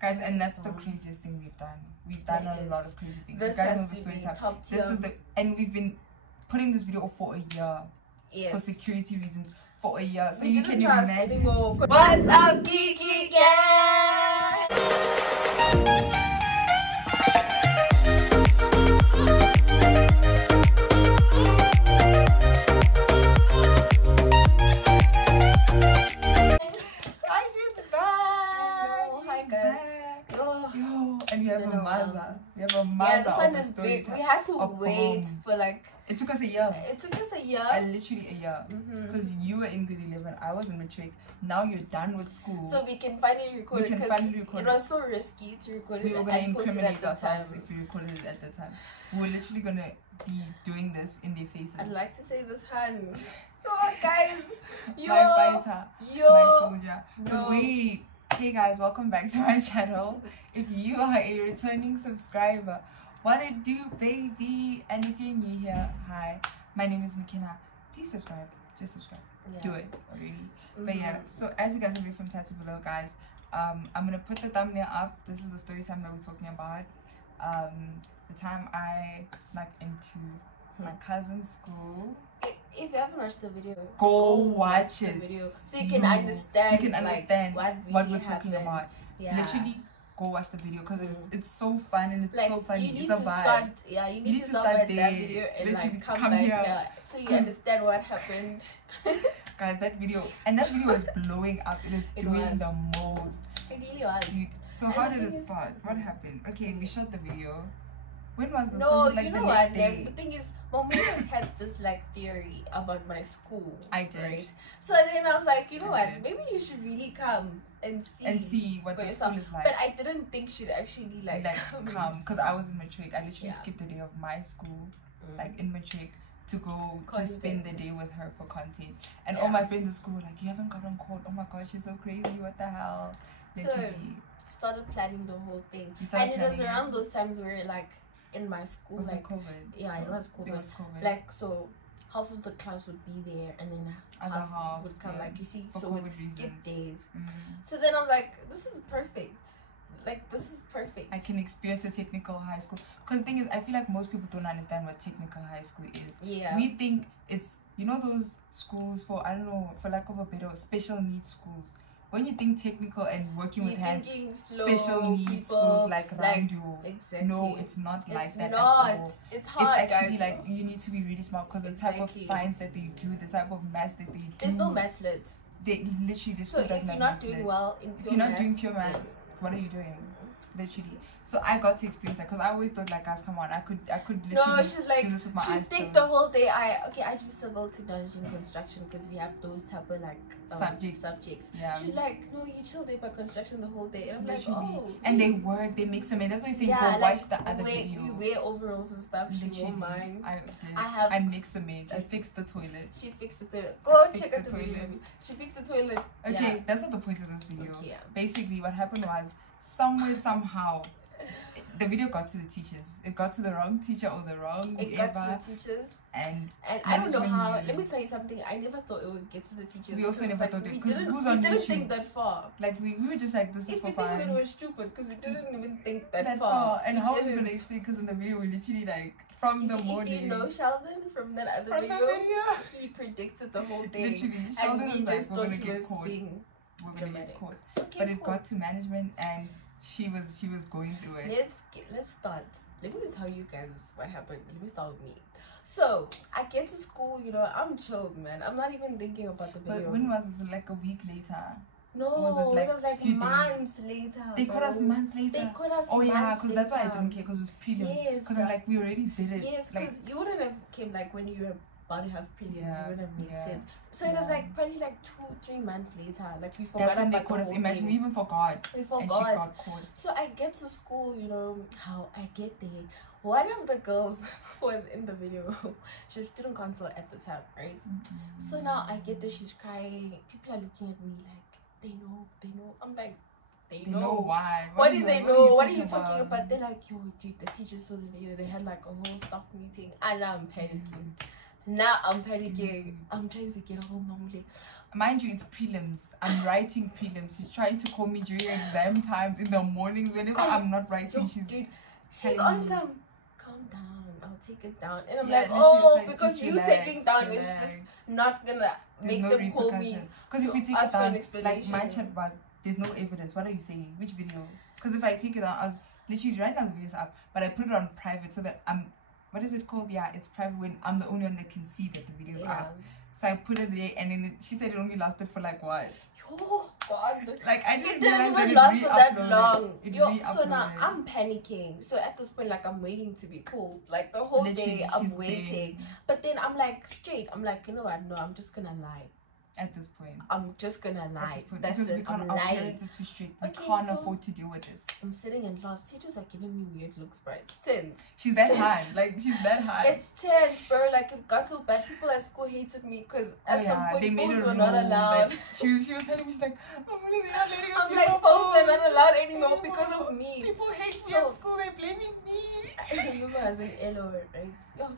guys, and that's the craziest thing we've done. We've done a lot of crazy things. This you guys has know the to story be time. top This tier. is and we've been putting this video for a year for security reasons. For a year, so you can imagine. What's up, Geeky Gang? And we have a Mazda. We have a Mazda. Yeah, this one is big. We had to wait for like. It took us a year. It took us a year. Literally a year. Because you were in grade 11, I was in matric. Now you're done with school. So we can finally record it. It was so risky to record it. We were going to incriminate ourselves if we recorded it at the time. We were literally going to be doing this in their faces. I'd like to say this hand. Oh, guys. My fighter. My soldier. But wait. Hey guys, welcome back to my channel. If you are a returning subscriber, what it do, baby? And if you're new here, hi, my name is Mekhinah. Please subscribe. Just subscribe. Do it already. But yeah, so as you guys will read from title below, guys, I'm gonna put the thumbnail up. This is the story time that we're talking about. The time I snuck into my cousin's school. If you haven't watched the video, go watch it. Video so you can understand. You can understand like, what we're talking happened. about. Yeah. Literally, go watch the video because it's so fun and it's like, so funny. You need it's a to vibe. start. Yeah, you need to start that video and like come back here so you understand what happened. Guys, that video was blowing up. It was doing the most. It really was. Dude, so how did it start? What happened? Okay, we shot the video. When was this? No, was it like you know the what? next day? The thing is, Mom had this like theory about my school. I did. Right? So then I was like, you know what? Maybe you should really come and see what the school is like. But I didn't think she'd actually like come because I was in matric. I literally skipped the day of my school, like in matric, to go to spend the day with her for content. And all my friends at school were like, you haven't got on court. Oh my gosh, you're so crazy. What the hell? Literally. So started planning the whole thing, and it was around those times where like. In my school, was like COVID? Yeah, it was COVID. Like, so half of the class would be there, and then half would come. Like, you see, for so COVID we'd skip days. So then I was like, this is perfect. Like, this is perfect. I can experience the technical high school. Because the thing is, I feel like most people don't understand what technical high school is. Yeah. We think it's, you know, those schools for, I don't know, for lack of a better, special needs schools. When you think technical and working with hands, special needs schools like Randu. Exactly. No, it's not like that. It's hard. It's actually like you need to be really smart because the type of science that they do, the type of maths that they do. There's no maths lit. They literally this school doesn't have maths lit. If you're not doing well in pure maths, if you're not doing pure maths, what are you doing? Literally. So I got to experience that because I always thought like, guys, come on, I could literally she's like, do this with my eyes think closed. the whole day I do civil technology and construction because we have those type of like subjects. Yeah. She's like, no, you chill there by construction the whole day. And I'm literally. like, oh. And they work, they make some. That's why I say go watch the other video. We wear overalls and stuff. Literally. She won't mind. I mix some made. I fixed the toilet. She fixed the toilet. Go check out the video. She fixed the toilet. Okay, that's not the point of this video. Okay, Basically, what happened was somehow. The video got to the teachers. It got to the wrong teacher or the wrong It got to the teachers. And I don't know how. Let me tell you something. I never thought it would get to the teachers. We also never thought it. Because who's on YouTube? We didn't YouTube? Think that far. Like we were just like, this is for fun. If you think we were stupid because we didn't even think that far. And how are we gonna explain? Because in the video we literally like from the morning. If you know Sheldon from that other video, he predicted the whole thing. Literally, Sheldon was like, we're gonna get caught. We're gonna get caught. But it got to management and. She was going through it. Let's start. Let me tell you guys what happened. Let me start with me. So I get to school, you know, I'm chilled, man. I'm not even thinking about the video. But when was this? Like a week later? No, it was like months later. They caught us months later. They caught us. Oh yeah, because that's why I didn't care because it was prelims. Yes. Because I'm like, we already did it. Yes, because you wouldn't have came like when you were about to have prelims. You wouldn't have made sense. So it was like probably like 2-3 months later. Like we forgot about they caught us. Imagine we even forgot. We forgot. And she got caught. So I get to school, you know how I get there. One of the girls who was in the video, she was student council at the time, right? So now I get there, she's crying. People are looking at me like they know. I'm like, they know why? What do they know? What are you talking about? They're like, yo, dude, the teachers saw the video. They had like a whole staff meeting, and I'm panicking. Now I'm panicking. I'm trying to get home. Mind you, it's prelims. I'm writing prelims. She's trying to call me during exam times in the mornings. Whenever I'm not writing, she's on time. Calm down. I'll take it down. And I'm like, because you relax, taking down is just not gonna make them call me. Because if you take it down, like my chat was, there's no evidence. What are you saying? Which video? Because if I take it down, I was literally right now the video's up, but I put it on private so that what is it called? Yeah, it's private when I'm the only one that can see that the video's up. So I put it there, and then she said it only lasted for like what? Oh God! Like I didn't realize that it last for that long. So now I'm panicking. So at this point, like I'm waiting to be pulled. Like the whole day I'm waiting. But then I'm like straight. I'm like, you know what? No, I'm just gonna lie. At this point, I'm just gonna lie. That's because we can't. Our parents are too strict. We can't afford to deal with this. I'm sitting in class. Teachers are giving me weird looks, bro. It's tense. She's that high. Like she's that high. It's tense, bro. Like it got so bad. People at school hated me because at some point they made phones were not allowed. She was telling me, she's like, oh, they're not letting us I'm like, phones are not allowed anymore because of me. People hate me at school. They're blaming me. I remember I was in LO, right? Yo.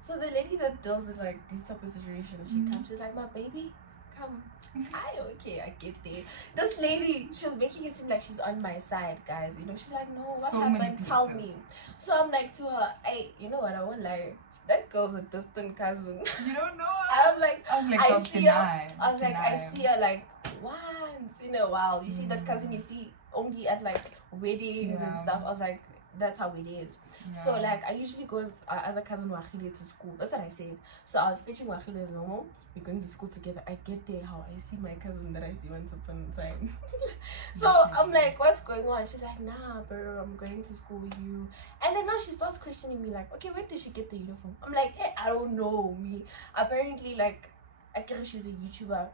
So the lady that deals with like these type of situations, she comes. She's like, my baby, come. I get there. This lady, she was making it seem like she's on my side, guys. You know, she's like, no, what happened? Tell me. So I'm like to her, hey, you know what? I won't lie. That girl's a distant cousin. You don't know her? I was like, I see her. I see her like once in a while. You see that cousin you see only at like weddings and stuff. I was like, that's how it is. Yeah. So like I usually go with our other cousin Wachile to school. That's what I said. So I was fetching Wachile as normal. We're going to school together. I get there, how I see my cousin that I see once upon a time. So I'm like, what's going on? She's like, nah, bro, I'm going to school with you. And then now she starts questioning me like, okay, where did she get the uniform? I'm like, hey, I don't know, me. Apparently, like, I guess she's a YouTuber.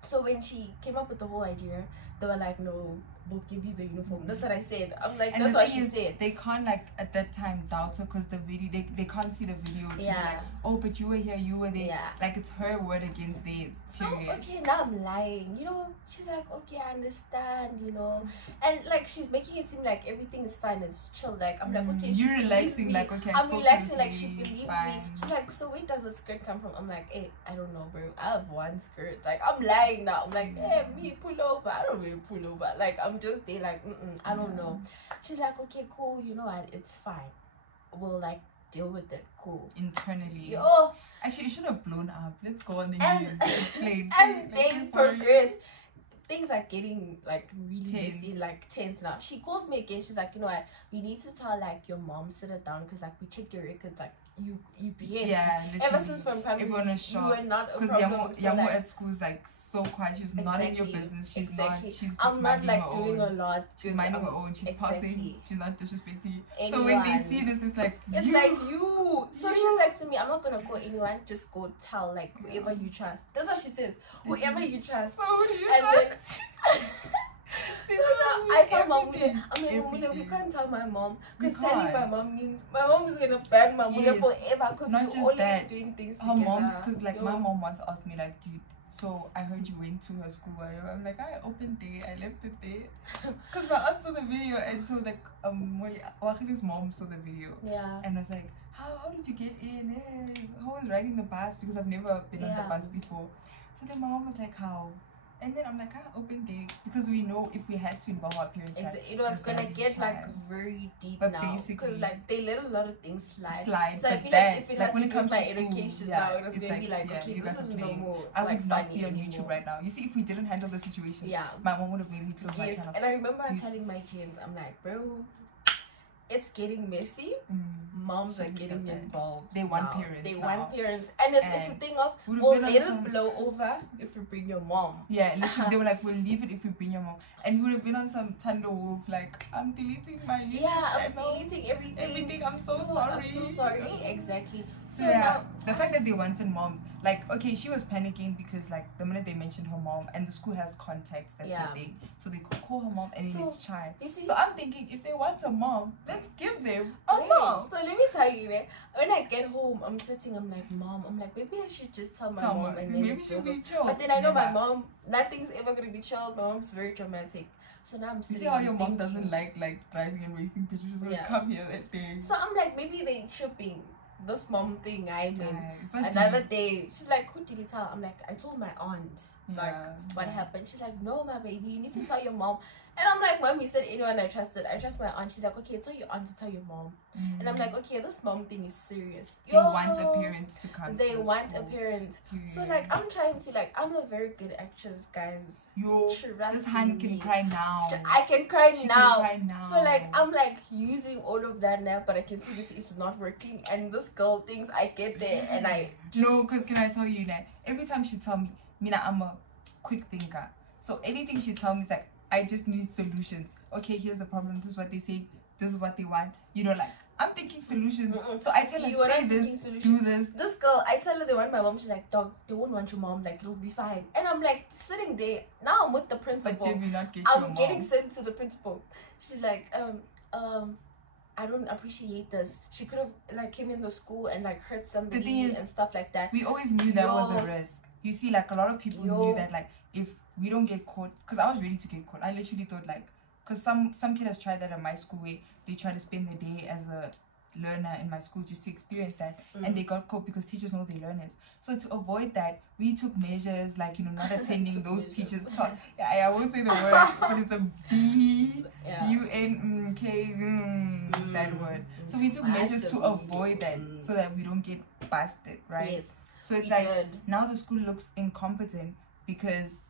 So when she came up with the whole idea, they were like, no, we'll give you the uniform. That's what I said. I'm like, and that's what she said. They can't like at that time doubt her because the video they can't see the video to be like, oh, but you were here, you were there. Yeah. Like it's her word against theirs. So okay, now I'm lying. You know, she's like, okay, I understand, you know. And like she's making it seem like everything is fine, it's chill. Like I'm like, okay, you're relaxing, like okay, I'm relaxing, like she believes me. She's like, so where does the skirt come from? I'm like, hey, I don't know, bro. I have one skirt. Like I'm lying now. I'm like, hey, me pull over. I don't really pull over. Like I'm just there like I don't know. She's like, okay, cool, you know what, it's fine, we'll like deal with it, cool. Internally, actually it should have blown up. Let's go on the news. Explain. As days progress, things are getting like really messy, like tense now. She calls me again. She's like, you know what, you need to tell like your mom, sit her down, because like we checked your records, like you behave. Yeah, literally. Ever since from primary, everyone was shocked. You were not a because problem. Yamo like, at school is like so quiet. She's not in your business. She's not. She's just I'm not minding like her doing own. a lot. She's minding her own. She's passing. She's not disrespecting you. Anyone. So when they see this, it's like it's like you. So she's like to me, I'm not gonna call anyone. Just go tell like whoever you trust. That's what she says. Whoever you trust. So who do you trust? I tell Mamule, I'm like, Mamule, we can't tell my mom because telling my mom means my mom is gonna ban Mamule forever because we're always doing things together. Her mom's, because like my mom once asked me like, dude, so I heard you went to her school. I'm like, I opened there, I left it there. Because my aunt saw the video and told like Wachile's mom saw the video. Yeah. And I was like, how did you get in? Hey, who was riding the bus? Because I've never been on the bus before. So then my mom was like, how? And then I'm like, I opened it because we know if we had to involve our parents, it was gonna get like very deep now because like they let a lot of things slide. So I feel like if it had to do my education now, it was gonna be like, okay, this is no more. I would not be on YouTube right now. You see, if we didn't handle the situation, my mom would have made me close my channel. And I remember telling my kids, I'm like, bro, it's getting messy. Moms are getting involved. They want parents. They want parents. And it's a thing of, we'll let it blow over if you bring your mom. Yeah, literally, they were like, we'll leave it if you bring your mom. And we would have been on some Thunder Wolf, like, I'm deleting my YouTube channel. I'm deleting everything. I'm so sorry. I'm so sorry. Exactly. So yeah, the fact that they wanted moms, like, okay, she was panicking because like the minute they mentioned her mom, and the school has contacts, that's the thing, so they could call her mom and then it's child. So I'm thinking, if they want a mom, let's give them a mom. So let me tell you that when I get home, I'm sitting, I'm like, mom, I'm like, maybe I should just tell my mom and then maybe she'll be chill. But then I know my mom, nothing's ever gonna be chill. My mom's very dramatic. So now I'm sitting. You see how your mom doesn't like driving and wasting pictures, so come here that day. So I'm like, maybe they tripping. this mom thing I mean. Guys, Another day, she's like, who did you tell? I'm like, I told my aunt. Yeah. Like, what happened? She's like, no, my baby, you need to tell your mom. And I'm like, Mom, you said anyone I trusted. I trust my aunt. She's like, okay, tell your aunt to tell your mom. And I'm like, okay, this mom thing is serious. They want a parent to come. They want a parent. So like, I'm trying to like, I'm a very good actress, guys. This hand can cry now. I can cry now. Can cry now. So like, I'm like using all of that now, but I can see this is not working. And this girl thinks I get there, and I just... No, because can I tell you that every time she tell me, Mina, I'm a quick thinker. So anything she tell me is like, I just need solutions. Okay, here's the problem. This is what they say. This is what they want. You know, like, I'm thinking solutions. So I tell her, say this, do this. This girl, I tell her they want my mom. She's like, dog, they won't want your mom. Like, it'll be fine. And I'm like, sitting there. Now I'm with the principal. But did we not get I'm getting sent to the principal. She's like, I don't appreciate this. She could have, like, came in the school and, like, hurt somebody the thing is, and stuff like that. We always knew that was a risk. You see, like, a lot of people knew that, like, if we don't get caught, because I was ready to get caught. I literally thought, like, because some kid has tried that at my school where they try to spend the day as a learner in my school just to experience that, and they got caught because teachers know they're learners. So to avoid that, we took measures like, you know, not attending those teachers' class. Yeah, I won't say the word, but it's a B-U-N-K, that word. So we took measures to avoid that so that we don't get busted, right? Yes. So it's like now the school looks incompetent because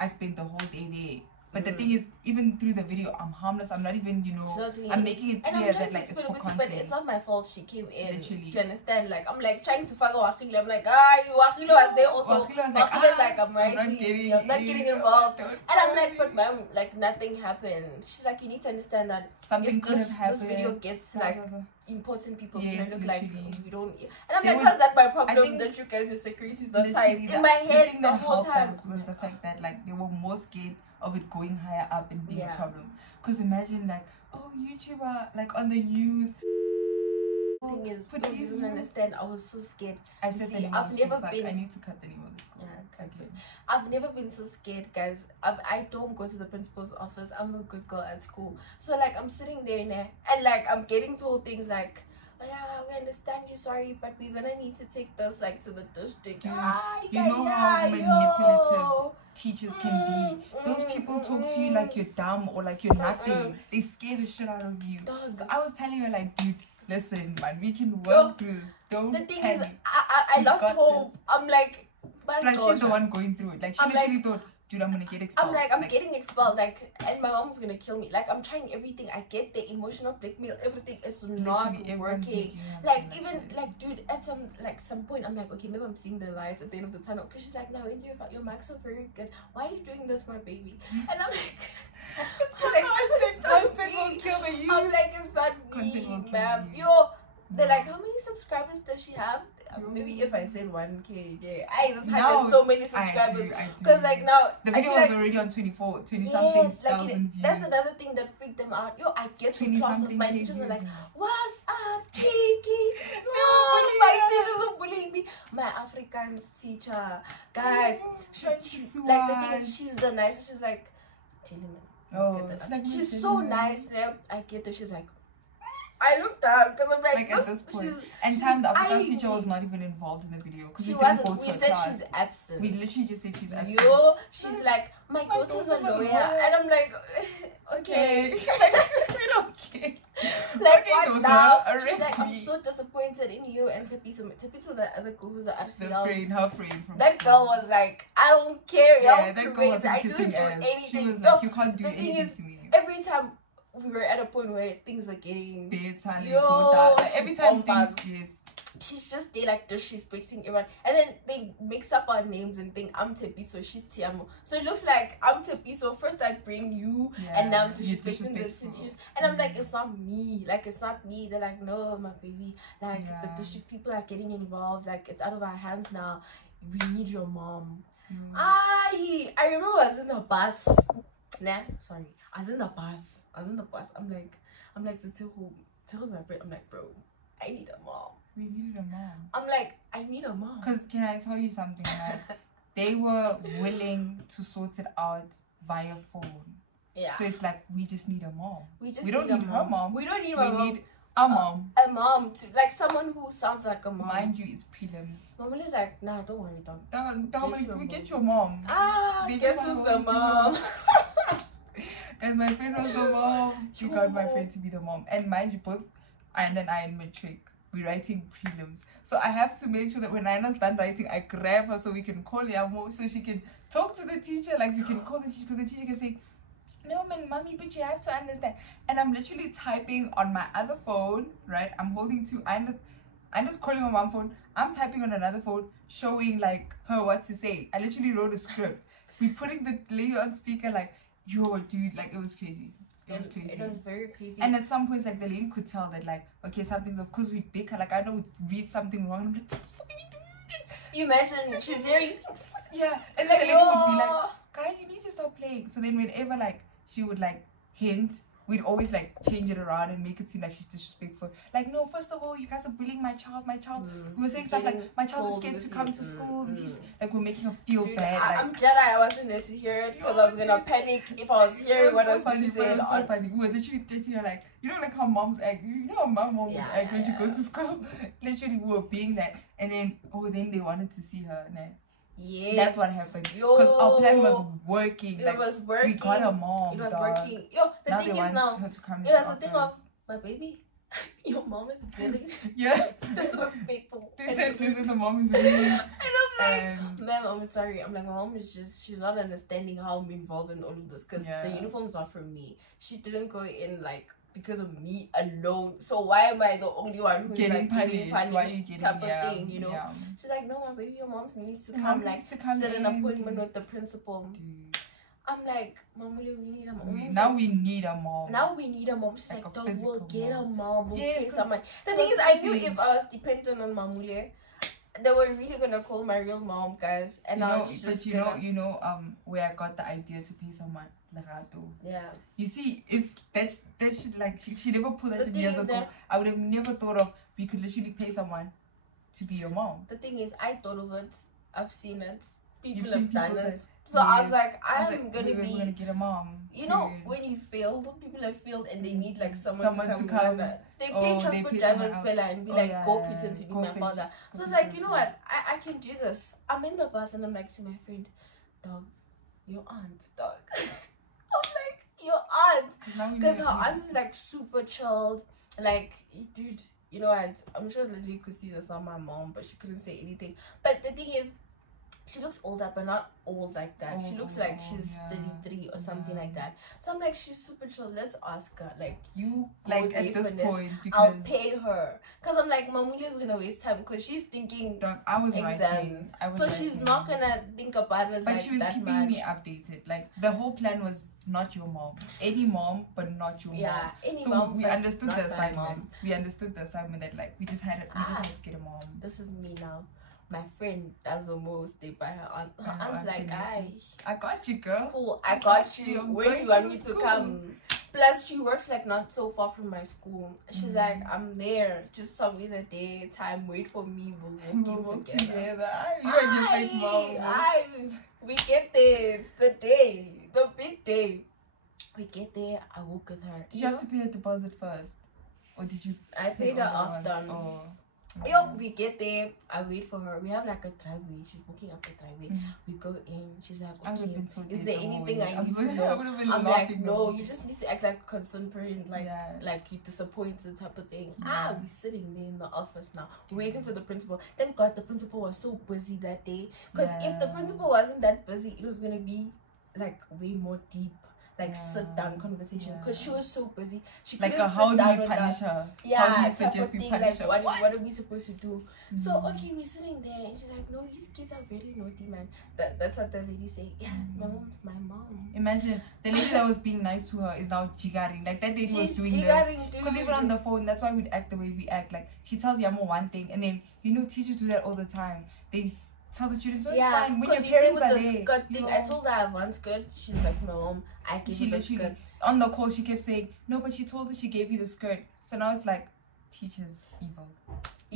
I spent the whole day there. But the thing is, even through the video, I'm harmless. I'm not even, you know, I'm making it clear that, like, it's for content. But it's not my fault she came in. Literally. To understand? Like, I'm, like, trying to find Wakile. I'm like, Wakile was there also. Wakile's like, I'm writing. I'm not getting involved. And I'm like, but ma'am, like, nothing happened. She's like, you need to understand that something could have happened. This video gets, like, important people's gonna look like we don't. And I'm there like, how's that my problem that you guys, your security is not tight? In my head, the thing the that whole helped time us was the fact that, like, they were more scared of it going higher up and being a problem. Because imagine, like, oh, YouTuber, like, on the news. Thing is, you don't understand. I was so scared. I said I've never been. I need to cut the name of the school. Yeah, cut it. I've never been so scared, guys. I don't go to the principal's office. I'm a good girl at school. So, like, I'm sitting there and like, I'm getting told things like, oh, yeah, we understand you, sorry, but we're gonna need to take this, like, to the district. Dude, you know how manipulative teachers can be. Those people talk to you like you're dumb or like you're nothing. They scare the shit out of you. So I was telling her, like, dude, listen, man, we can work through this. Don't panic. The thing is, I lost hope. I'm like, like, she's the one going through it. Like, she literally thought, dude, I'm gonna get expelled. I'm like, I'm getting expelled, like, and my mom's gonna kill me. Like, I'm trying everything. I get the emotional blackmail. Everything is not working. Like, even, like, dude, at some point, I'm like, okay, maybe I'm seeing the lights at the end of the tunnel. Because she's like, no, your marks are very good. Why are you doing this, my baby? And I'm like, content will kill the youth. I'm like, it's not me, ma'am. They're like, how many subscribers does she have? Maybe if I said 1K, this has so many subscribers. Because like now the video was already on 20 something thousand views. That's another thing that freaked them out. I get to classes, my teachers are like, what's up, Cheeky? No, my teachers are bullying me. My Afrikaans teacher, guys, she's like, the thing is, she's the nicest. She's like, she's so nice. I get that. She's like, I looked up because I'm like at this point. And the African teacher was not even involved in the video because we didn't go to her class. We said she's absent. We literally just said she's absent. She's like, my daughter's a lawyer. And I'm like, okay. We don't care. Like, what now? She's like, I'm so disappointed in you and Tepiso. Tepiso, the other girl who's the RCL. Her friend from that girl was like, I don't care. Yeah, that girl was I didn't do anything. She was like, you can't do anything to me. Every time we were at a point where things were getting better, like, every time things, she's just there like disrespecting everyone, and then they mix up our names and think I'm Tepiso, she's Yamo. So it looks like I'm Tepiso. First I bring you, and now I'm disrespecting the teachers, and I'm like, it's not me. Like, it's not me. They're like, no, my baby. Like, the district people are getting involved. Like, it's out of our hands now. We need your mom. I remember I was in the bus. Sorry. I was in the bus. I'm like, to Tehu's my friend. I'm like, bro, I need a mom. We needed a mom. I'm like, I need a mom. Because can I tell you something? They were willing to sort it out via phone. Yeah. So it's like, we just need a mom. We don't need her mom. We don't need my mom. A mom. A mom, to like someone who sounds like a mom. Mind you, it's prelims. Normally it's like, nah, don't worry, dog. We get your mom. Guess who's the mom? Guys, my friend was the mom. She got my friend to be the mom. And mind you, both and then I in matric, we're writing prelims. So I have to make sure that when Aina's done writing, I grab her so we can call Yamo so she can talk to the teacher. Like we can call the teacher because the teacher kept saying, no man, mommy, but you have to understand. And I'm literally typing on my other phone, right? I'm holding two. I'm just calling my mom phone. I'm typing on another phone, showing like her what to say. I literally wrote a script. We putting the lady on speaker, like, yo, dude, like it was crazy. It was crazy. It was very crazy. And at some points, like the lady could tell that, like, okay, something's of course we bicker. Like I know read something wrong. I'm like, what the fuck are you doing? You imagine she's hearing. Yeah, and then the lady would be like, guys, you need to stop playing. So then whenever like she would like hint, we'd always like change it around and make it seem like she's disrespectful. Like, no, first of all, you guys are bullying my child. We were saying stuff like, my child is scared to come to school. Like, we're making her feel bad. Like, I'm glad I wasn't there to hear it because I was gonna panic if I was hearing what I was being said. So funny. We were literally dating her like, you know, like how moms act. You know how my mom would act when she goes to school. Literally, we were being that, and then then they wanted to see her. Nah. Yes, that's what happened. Because our plan was working. It was working. We got a mom. It was working. The thing is now, it was the thing of, my baby, your mom is bullying. Yeah. Disrespectful. They said the mom is bullying. And I'm like, ma'am, I'm sorry. I'm like, my mom is just, she's not understanding how I'm involved in all of this because the uniforms are from me. She didn't go in like because of me alone. So why am I the only one who's getting punished type of thing, you know? Yeah. She's like, no, my baby, your mom needs to come, set an appointment with the principal. Dude. I'm like, Mamuli, we need a mom. Now we need a mom. Now we need a mom. She's like, we'll get a mom. We'll pay someone. The thing is, I knew if I was dependent on Mamuli, they were really gonna call my real mom, guys. And you know, but you know, where I got the idea to pay someone. Yeah. You see, if that should like she never put that shit years ago, I would have never thought of we could literally pay someone to be your mom. The thing is, I thought of it. I've seen it. People have done it. So I was like, I'm gonna get a mom. You know, when you failed, people have failed and they need like someone to come. They pay transport drivers and be like, go pretend to be my father. So I was like, you know what? I can do this. I'm in the bus and I'm like to my friend, dog, your aunt, dog. I'm like, your aunt. Because her aunt is like super chilled. Like, dude, you know what? I'm sure the lady could see this on my mom, but she couldn't say anything. But the thing is, she looks older, but not old like that. She looks like she's 33 or something like that. So I'm like, she's super chill. Let's ask her. Like, you like at this point, because I'll pay her. Because I'm like, Mamuli is gonna waste time because she's thinking exams. So she's not gonna think about it. But she was keeping me updated. Like the whole plan was not your mom, any mom, but not your mom. Any so mom. We understood the assignment. We understood the assignment that like we just had to get a mom. This is me now. My friend does the most. They buy her aunt. Her aunt's like, I got you, girl. Cool, I got you. Where do you want me to come? Plus, she works like not so far from my school. She's like, I'm there. Just tell me the day, time. Wait for me. We'll walk in together. You and your big mom. We get there. It's the day, the big day. We get there. I walk with her. Did you have to pay a deposit first, or did you? I paid her after. We get there. I wait for her. We have like a driveway. She's walking up the driveway. We go in. She's like, okay, is there anything I need to know? I'm like, no, you just need to act like a concerned parent, like you disappointed type of thing. We're sitting there in the office now, waiting for the principal. Thank God the principal was so busy that day. Because if the principal wasn't that busy, it was gonna be like way more deep. Like sit down conversation because she was so busy. She couldn't sit down with punish her? How do you suggest we punish her? What are we supposed to do? So okay, we're sitting there and she's like, no, these kids are very naughty, man. That's what the lady say. Yeah, my mom's my mom. Imagine the lady that was being nice to her is now jiggering. Like that lady was doing this. Because even on the phone, that's why we'd act the way we act. Like she tells Yamo one thing and then teachers do that all the time. They tell the students, it's fine when your parents are there. Skirt thing, I told her I have one skirt. She's like to my mom, I gave you the skirt. On the call, she kept saying, no, but she told her she gave you the skirt. So now it's like, teachers evil.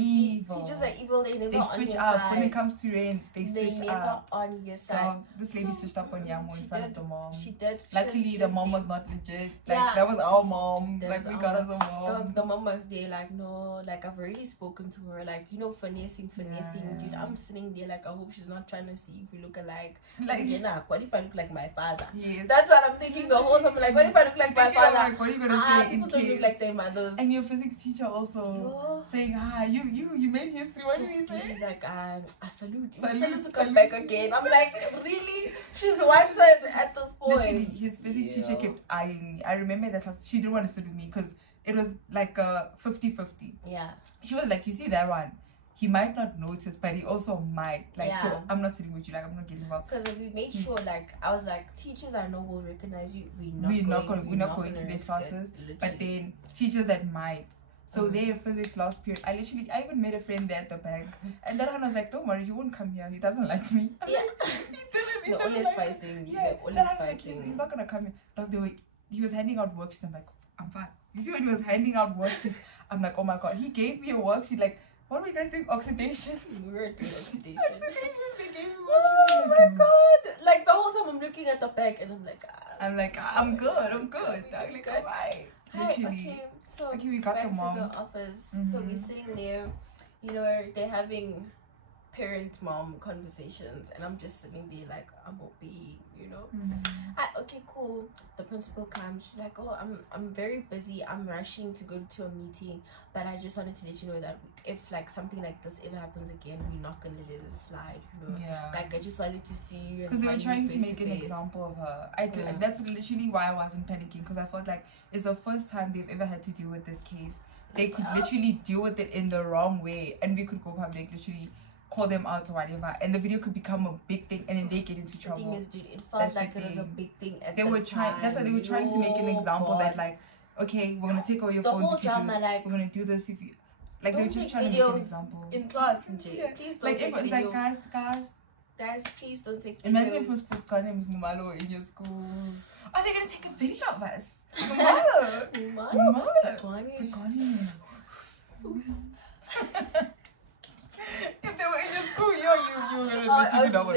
evil. Teachers are evil. They never They on switch your up side. when it comes to rents. They switch never up. on your side. Dog, this lady switched up on Yamo in front of the mom. She did. Luckily, the mom was not legit. Like, Yeah. that was our mom. That Like, was we our got us a mom. Dog, the mom was there, like, no, like, I've already spoken to her, like, you know, finessing, dude. I'm sitting there, like, I hope she's not trying to see if we look alike. Like, what if I look like my father? Yes. That's what I'm thinking the whole time. Like, what if I look like my father? Like, what are you gonna say? People don't look like their mothers. And your physics teacher also saying, you made history. What did he say? He's like, I salute to salute. come back again. I'm like, really? She's one side at this point. Literally, his physics teacher kept eyeing me. I remember that class. She didn't want to sit with me because it was like a 50-50. Yeah. She was like, you see that one? He might not notice, but he also might. Like, so I'm not sitting with you. Like, I'm not getting involved. Because we made sure, like, I was like, teachers I know will recognize you. We're not going to their classes. But then teachers that might. So their physics last period, I even made a friend there at the back. And that one was like, don't worry, he won't come here. He doesn't like me. Yeah. He didn't always like fighting. me. Yeah. That was like, he's not going to come here. Dog, he was handing out worksheets. I'm like, I'm fine. You see when he was handing out worksheets, I'm like, oh my God. He gave me a worksheet like, what were you guys doing? Oxidation? We were doing oxidation. They gave me oh my God. Like the whole time I'm looking at the back and I'm like, I'm good. Like, good. Bye. Literally. Okay, we got back the mom. to the office. So we're sitting there, you know, they're having parent-mom conversations, and I'm just sitting there like, I'm obeying, you know. Okay, cool. The principal comes. She's like, oh, I'm very busy. I'm rushing to go to a meeting, but I just wanted to let you know that if like something like this ever happens again, we're not gonna let it slide, you know. Yeah. Like I just wanted to see you. Because they were trying to make an example of her. That's literally why I wasn't panicking, because I felt like it's the first time they've ever had to deal with this case. They could literally deal with it in the wrong way, and we could go public, literally call them out or whatever, and the video could become a big thing, and then they get into trouble. The thing is, dude, it felt like it was a big thing at the time. That's why they were trying to make an example that like, okay, we're gonna take all your phones if you do this. Like, we're gonna do this if you like. They were just trying to make an example in class. Please don't take videos. Like guys, please don't take videos. Imagine if it was put names Mumalo in your school. Are they gonna take a video of us? Mumalo. If they were in your school, you were gonna know what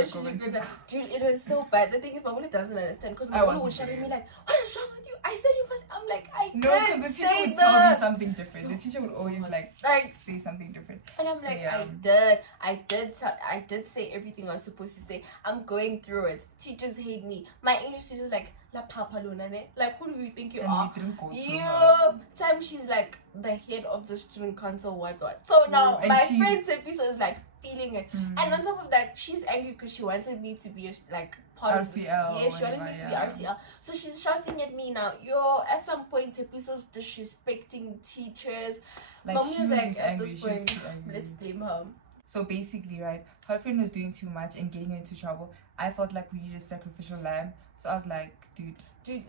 Dude, it was so bad. The thing is, Mabule doesn't understand, because Mabule was shouting me like, what is wrong with you? I said you must. I'm like, because the teacher would tell me something different. The teacher would always like say something different. And I'm like, I did say everything I was supposed to say. I'm going through it. Teachers hate me. My English teacher's like, La Papa Lunane. Like, who do you think you are? Time she's like the head of the student council, what. So now my friend Tepiso is like feeling it. And on top of that, she's angry because she wanted me to be like part RCL, of this. Yeah, she wanted me to be RCL. So she's shouting at me now. At some point Tepiso's disrespecting teachers. Like, Mommy was like, at angry. this point, let's blame her. So basically, right, her friend was doing too much and getting her into trouble. I felt like we needed a sacrificial lamb. So I was like, dude,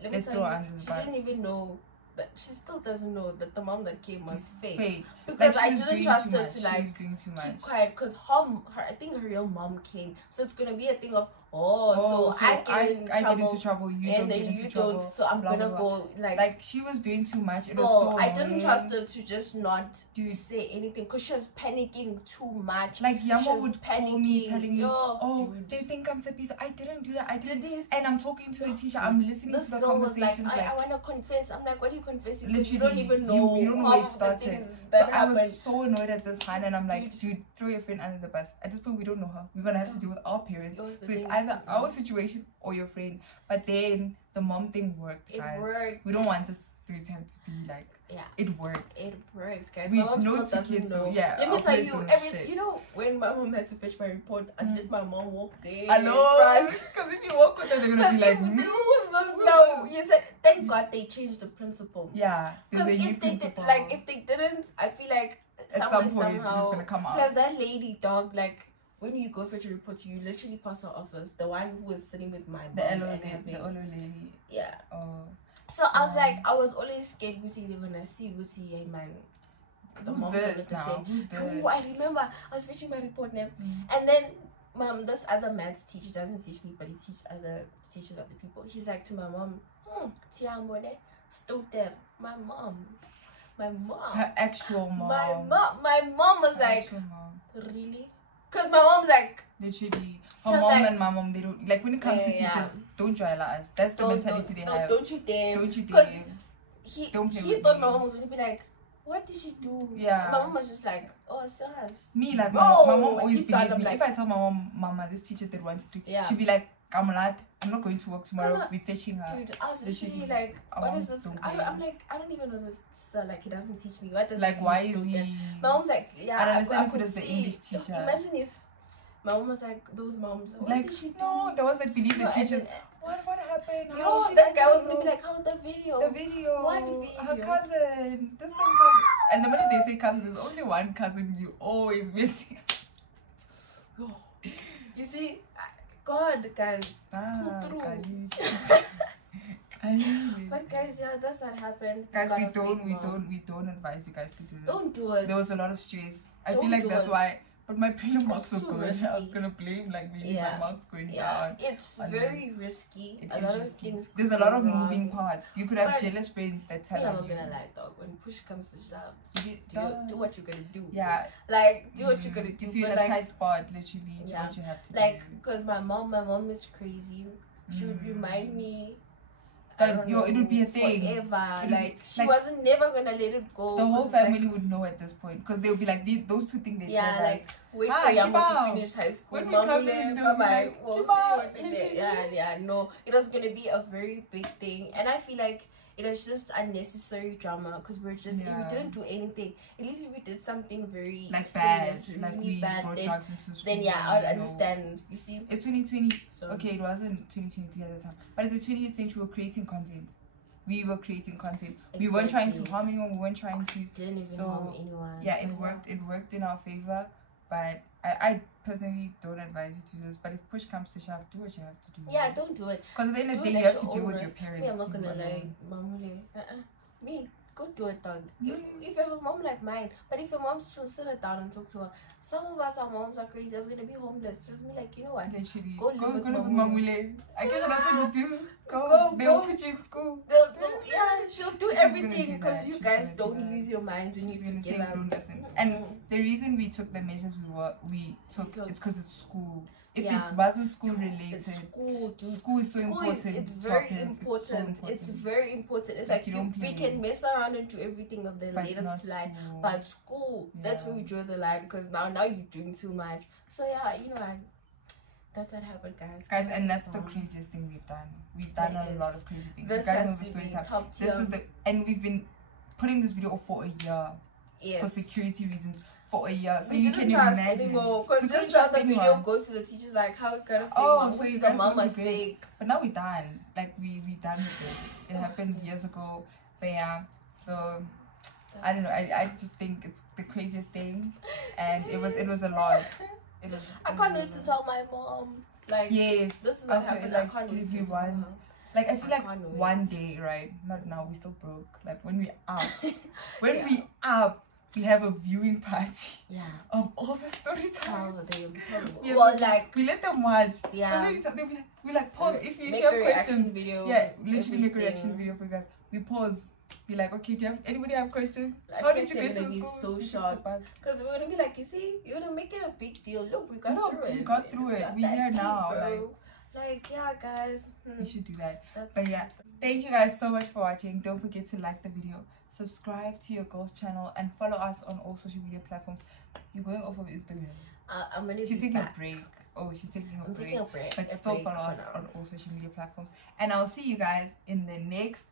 let me tell you, she didn't even know that. She still doesn't know that the mom that came was fake. Because I didn't trust her to like keep quiet, because I think her real mom came. So it's gonna be a thing of, so I get into trouble, you don't get into trouble. So I'm gonna go like she was doing too much. It was so I didn't trust her to just not say anything, because she was panicking too much. Like Yamo would call me telling me, they think I'm Tepi, so I didn't do that. I didn't. And I'm talking to the teacher. I'm listening to the conversations. Like, I want to confess. I'm like, what do you confess? Literally, you don't even know. You don't know where it started. So I was so annoyed at this time, and I'm like, dude, throw your friend under the bus. At this point, we don't know her. We're gonna have to deal with our parents. So it's either our situation or your friend. But then the mom thing worked, guys. It worked. We don't want this Storytime to be like, it worked. It worked, guys. My mom still doesn't know. Let me tell you, you know, when my mom had to fetch my report, and let my mom walk there. I know. Because if you walk with her, they're gonna be like, who's this now? You said, thank God they changed the principal. Yeah. Because if they did, like, if they didn't, I feel like at some point somehow, it's gonna come out. Plus that lady dog, like, when you go fetch a report, you literally pass her office. The one who was sitting with my mom the Olo lady. Yeah. Oh. So I was like, I was always scared Gucci they're gonna see Gucci, hey man. The Who's this now? Oh, I remember I was fetching my report now, and then this other maths teacher doesn't teach me, but he teaches other people. He's like to my mom, Tiamone, stood there. My My mom. Her actual mom. My mom was Her like, actual mom. really? Because my mom's like, literally, her just mom like, and my mom, they don't like when it comes to teachers. Don't join us. That's the mentality they have. Don't you dare. Don't you Because dare. he Don't thought my mom was gonna be like, what did she do? Yeah. And my mom was just like, oh, sus. Me, like, my mom always believes me. Like, if I tell my mom, Mama, this teacher did 1 2 3, she'd be like, Kamulat, I'm not going to work tomorrow. We're fetching her. Dude, I was literally like, what is this? I'm like, I don't even know this. Like, he doesn't teach me. What does like, why is he? My mom's like, yeah, I understand if could it is the see. English teacher. Imagine if my mom was like, those moms, what like, did she do? no, the ones that believe the teachers. What happened? Yo, that guy was gonna be like, how the video? The video. What video? Her cousin. This one cousin. And the minute they say cousin, there's only one cousin you always missing. You see, God, guys, pull through. But guys, yeah, that's what happened. Guys, we don't advise you guys to do this. Don't do it. There was a lot of stress. I feel like that's why. But my prelim was so good. Risky. I was gonna blame like maybe my marks going down. It's very risky. It a is lot risky. of things. There's a lot of wrong. moving parts. You could have jealous friends that tell you. I'm not gonna lie, dog. When push comes to shove, do what you're gonna do. Yeah. Like do what you're gonna do. If you're in a tight spot, literally, do what you have to do. Like, cause my mom is crazy. She would remind me. That it would be a thing. Forever. Like she wasn't never gonna let it go. The whole family would know at this point because they'll be like those two things. They like wait for Yamo to finish high school. When we come in, they'll be like, no, it was gonna be a very big thing, and I feel like it was just unnecessary drama because we didn't do anything. At least if we did something very like serious, bad, like really we bad, brought drugs into school. Then I would understand. You see, it's 2020. So, okay, it wasn't 2023 at the time, but it's the 20th century. We're creating content. We were creating content. Exactly. We weren't trying to harm anyone. We weren't trying to. Didn't even harm anyone. Yeah, it worked. It worked in our favor, but I personally don't advise you to do this. But if push comes to shove, do what you have to do. Yeah, don't do it. Because at the end of the day, you have to deal with your parents. Me, I'm not gonna lie, Mamule. Me, go do it, dog. If you have a mom like mine, but if your mom should sit her down and talk to her, some of us, our moms are crazy. I was gonna be homeless. Just be like, you know what? Literally, go live with Mamule. I guess that's what you do. They'll put you in school. She'll do everything because you guys don't use your minds when you're together. Don't listen. And the reason we took the measures we took it's because it's school. If it wasn't school related, it's school, dude. School is so important. It's very important. It's very important. It's like we can mess around and do everything of the latest slide, but school, that's where we draw the line because now you're doing too much. So yeah, you know, that's what happened, guys. And that's the craziest thing we've done. We've done a lot of crazy things. You guys know the story time. This is and we've been putting this video for a year for security reasons. For a year, so you can imagine. Because just the other video goes to the teachers like how it kind of so you guys mama's fake. But now we're done. Like we done with this. It happened years ago. But yeah, so I don't know. I just think it's the craziest thing, and it was a lot. I can't wait to tell my mom. Like yes, this is what happened. Like, I can't wait to like I feel like one day, right? Not now. We still broke. Like when we up. We have a viewing party of all the story time. We let them watch. Yeah. We like pause if you make have a questions. Video. Yeah, literally make a reaction video for you guys. We pause. Be like, okay, anybody have questions? How did you get to the school? So shocked. Because we're gonna be like, you see, you're gonna make it a big deal. Look, we got through it. We got through it. We're here now. Like, yeah, guys. We should do that. But yeah, thank you guys so much for watching. Don't forget to like the video, subscribe to your girls channel, and follow us on all social media platforms. You're going off of Instagram. She's taking a break. Oh, she's taking a break. But still follow us on all social media platforms. And I'll see you guys in the next